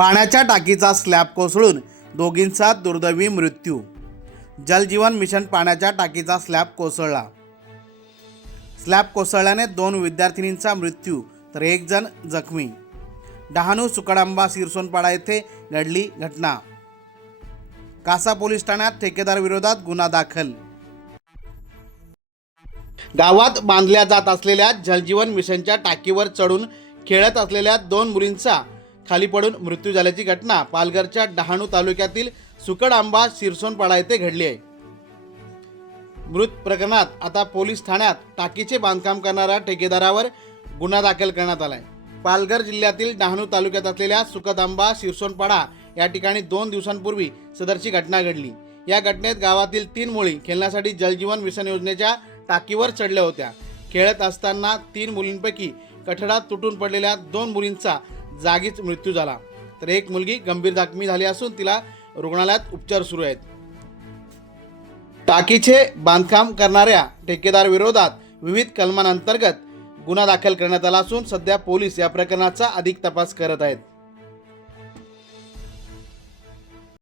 पाण्याच्या टाकीचा स्लॅब कोसळून दोघींचा दुर्दैवी मृत्यू. जलजीवन मिशन पाण्याच्या टाकीचा स्लॅब कोसळला. स्लॅब कोसळल्याने दोन विद्यार्थिनींचा मृत्यू तर एक जण जखमी. डहाणू सुकडांबा सिरसोनपाडा येथे घडली घटना. कासा पोलीस ठाण्यात ठेकेदार विरोधात गुन्हा दाखल. गावात बांधल्या जात असलेल्या जलजीवन मिशनच्या टाकीवर चढून खेळत असलेल्या दोन मुलींचा खाली पडून मृत्यू झाल्याची घटना पालघरच्या डहाणू तालुक्यातील सुकड आंबा शिरसोनपाडा येथे घडली आहे. मृत प्रकरणात आता पोलीस ठाण्यात टाकीचे बांधकाम करणाऱ्या ठेकेदारावर गुन्हा दाखल करण्यात आलाय. पालघर जिल्ह्यातील डहाणू तालुक्यात असलेल्या सुकदांबा शिरसोनपाडा या ठिकाणी दोन दिवसांपूर्वी सदरची घटना घडली. या घटनेत गावातील तीन मुली खेळण्यासाठी जलजीवन मिशन योजनेच्या टाकीवर चढल्या होत्या. खेळत असताना तीन मुलींपैकी कठडात तुटून पडलेल्या दोन मुलींचा जागीच मृत्यू झाला. तर एक मुलगी गंभीर जखमी झाली असून तिला रुग्णालयात उपचार सुरू आहेत. टाकीचे बांधकाम करणाऱ्या ठेकेदार विरोधात विविध कलमांअंतर्गत गुन्हा दाखल करण्यात आला असून सध्या पोलीस या प्रकरणाचा अधिक तपास करत आहेत.